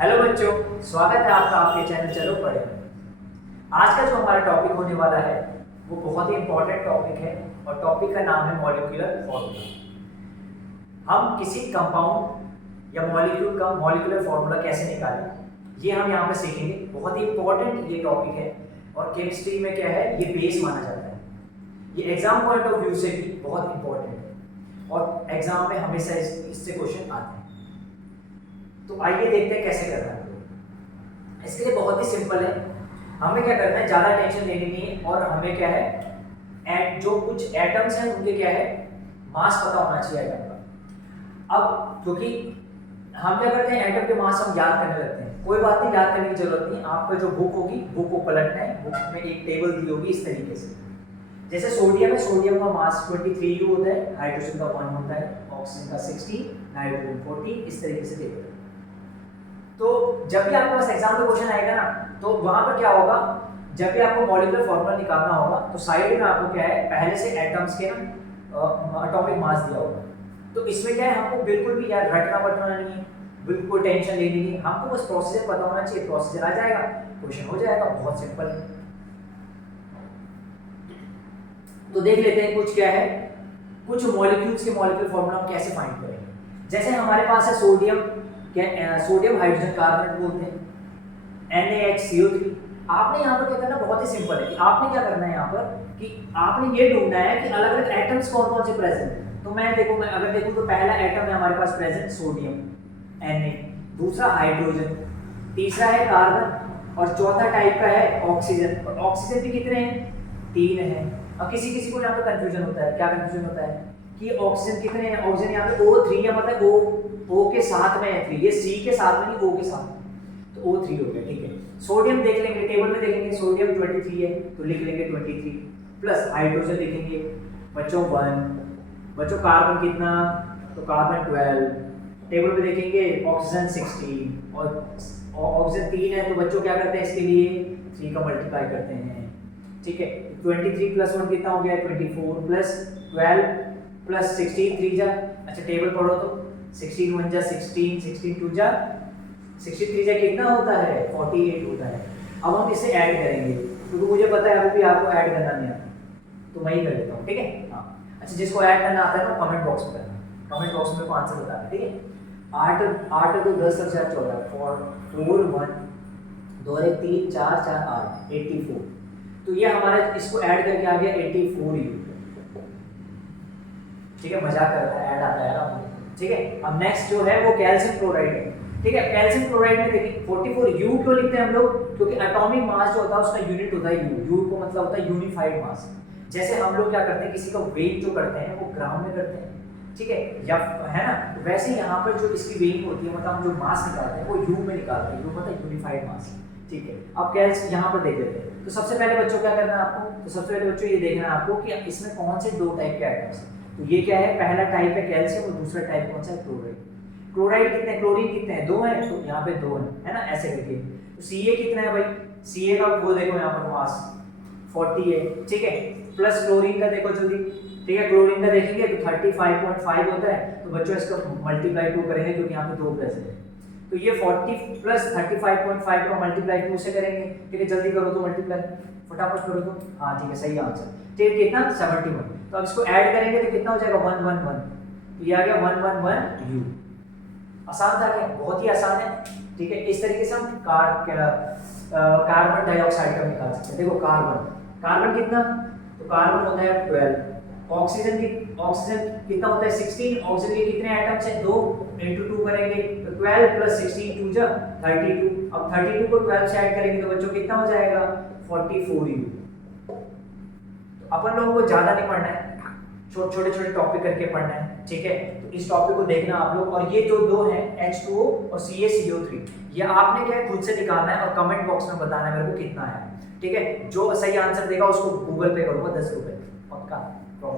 Hello बच्चों, स्वागत है आपका आपके चैनल चलो पढ़े। आज का जो हमारा टॉपिक होने वाला है वो बहुत ही इंपॉर्टेंट टॉपिक है और टॉपिक का नाम है मॉलिक्यूलर फॉर्मूला। हम किसी कंपाउंड या मॉलिक्यूल का मॉलिक्यूलर फॉर्मूला कैसे निकालें ये हम यहाँ पे सीखेंगे। बहुत ही इंपॉर्टेंट ये टॉपिक है और केमिस्ट्री में क्या है, ये बेस माना जाता है। ये एग्जाम पॉइंट ऑफ व्यू से भी बहुत इंपॉर्टेंट है और एग्जाम में हमेशा इससे क्वेश्चन आते हैं। तो आइए देखते हैं कैसे करना है। इसके लिए बहुत ही सिंपल है। हमें क्या करना है, ज़्यादा टेंशन लेनी नहीं है और हमें क्या है, जो कुछ एटम्स हैं उनके क्या है, मास पता होना चाहिए एटम का। अब क्योंकि हम क्या करते हैं, एटम के मास हम याद करने लगते हैं। कोई बात नहीं, याद करने की जरूरत नहीं। आपका जो बुक होगी, बुक को पलटना है। बुक में एक टेबल दी होगी इस तरीके से। जैसे सोडियम है, सोडियम का मास 23 U होता है, हाइड्रोजन का 1 होता है, ऑक्सीजन का 60, नाइट्रोजन 40, इस तरीके से टेबल है। तो जब भी आपके पास एग्जाम में क्वेश्चन आएगा ना, तो वहां पर क्या होगा, जब भी आपको मॉलिक्यूलर फॉर्मूला निकालना होगा तो साइड में आपको क्या है, पहले से एटम्स के ना एटॉमिक मास दिया होगा। तो इसमें क्या है, हमको बिल्कुल भी यार रटना पड़ना नहीं है, बिल्कुल कोई टेंशन लेनी नहीं। हमको बस प्रोसीजर पता होना चाहिए, प्रोसीजर आ जाएगा, क्वेश्चन हो जाएगा। बहुत सिंपल है। तो देख लेते हैं कुछ क्या है, कुछ मॉलिक्यूल्स के मॉलिक्यूलर फॉर्मूला हम कैसे फाइंड करेंगे। जैसे हमारे पास है सोडियम, सोडियम हाइड्रोजन कार्बोनेट बोलते हैं, NaHCO3। आपने यहाँ पर क्या करना, बहुत ही सिंपल है कि आपने क्या करना है यहाँ पर कि आपने ये ढूंढना है कि अलग अलग एटम्स कौन कौन से प्रेजेंट है। तो मैं अगर देखूँ तो पहला एटम है हमारे पास प्रेजेंट सोडियम Na, दूसरा हाइड्रोजन, तीसरा है कार्बन और चौथा टाइप का है ऑक्सीजन। और ऑक्सीजन भी कितने हैं, 3 हैं। अब किसी किसी को यहाँ पे कंफ्यूजन होता है। क्या कंफ्यूजन होता है कि ऑक्सीजन कितने हैं, ऑक्सीजन यहाँ पे O3 है, मतलब O के साथ में है 3, ये C के साथ में नहीं, O के साथ में, तो O3 हो गया। ठीक है, सोडियम देख लेंगे, टेबल में देखेंगे, सोडियम 23 है तो लिख लेंगे 23 प्लस हाइड्रोजन लिखेंगे बच्चों 1, बच्चों कार्बन कितना, तो कार्बन 12, टेबल में देखेंगे ऑक्सीजन 16 और ऑक्सीजन 3 है तो बच्चों क्या करते हैं, इसके लिए 3 का मल्टीप्लाई करते हैं। ठीक है, 23 प्लस 1 कितना हो गया, 24 प्लस 12 प्लस 16 3 जा, अच्छा टेबल पढ़ो तो 16 1 जा 16, 16 2 जा 63 जा कितना होता है, 48 होता है। अब हम इसे ऐड करेंगे क्योंकि मुझे पता है अभी भी आपको ऐड करना नहीं आता, तो मैं ही कर लेता हूँ। ठीक है, हाँ अच्छा, जिसको ऐड करना आता है ना कमेंट बॉक्स में करना, कमेंट बॉक्स में आंसर बताना। ठीक है, 8 8 को 10 और 4 14, 4 1 2 1 3 4 4 8 84। तो ये हमारा इसको ऐड करके आ गया 84U। ठीक है, मजाक कर रहा है, ऐड आता है ना। ठीक है, अब नेक्स्ट जो है वो कैल्शियम क्लोराइड है। ठीक है, कैल्शियम क्लोराइड में देखिए 44U क्यों लिखते हैं हम लोग, क्योंकि एटॉमिक मास जो होता है उसका यूनिट होता है U। U को मतलब होता है यूनिफाइड मास। जैसे हम लोग क्या करते हैं, किसी का वेट जो करते हैं वो ग्राम में करते हैं, ठीक है, या है ना, वैसे यहाँ पर जो इसकी वेट होती है, मतलब हम जो मास निकालते हैं वो U में निकालते हैं। U मतलब यूनिफाइड मास। ठीक है, अब कैल्शियम यहाँ पर देख लेते हैं। तो सबसे पहले बच्चों क्या करना है आपको, तो सबसे पहले बच्चों ये देखना है आपको कि इसमें कौन से 2 टाइप के एटम्स हैं। तो ये क्या है, पहला टाइप है कैल्शियम और दूसरा टाइप कौन सा है, क्लोराइड। क्लोराइड कितने, क्लोरीन कितने हैं, 2 हैं, तो यहाँ पे 2 है ना, ऐसे करके। तो Ca कितना है भाई, Ca का वो देखो यहाँ पर मास 40 है। ठीक है, प्लस क्लोरीन का देखो जल्दी। ठीक है, क्लोरीन का देखेंगे तो 35.5 होता है, तो बच्चों इसका मल्टीप्लाई 2 करेंगे क्योंकि यहाँ पे 2 प्रेजेंट है। तो ये 40 प्लस 35.5 का मल्टीप्लाई 2 से करेंगे। ठीक है, जल्दी करो तो मल्टीप्लाई, फटाफट करो तो, हाँ ठीक है, सही आंसर। ठीक है, कितना 71। तो अब इसको ऐड करेंगे तो कितना हो जाएगा 111, तो ये आ गया 111U। आसान था क्या, बहुत ही आसान है। ठीक है, इस तरीके से हम कार्बन डाइऑक्साइड का निकाल सकते हैं। देखो कार्बन कितना, तो कार्बन होता है 12, ऑक्सीजन कितना होता है 16, ऑक्सीजन के कितने एटम्स हैं, 2 into 2 करेंगे तो 12 प्लस 16 2 जा 32। अब 32 को 12 से ऐड करेंगे तो बच्चों कितना हो जाएगा 44U। तो अपन लोगों को ज्यादा नहीं पढ़ना है, छोटे टॉपिक करके पढ़ना है। ठीक है, तो इस टॉपिक को देखना आप लोग। और ये जो 2 हैं H2O और CaCO3, ये आपने क्या है खुद से निकालना है और कमेंट बॉक्स में बताना है मेरे को कितना है। ठीक है, जो सही आंसर देगा उसको गूगल पे करूंगा 10 रुपए पक्का।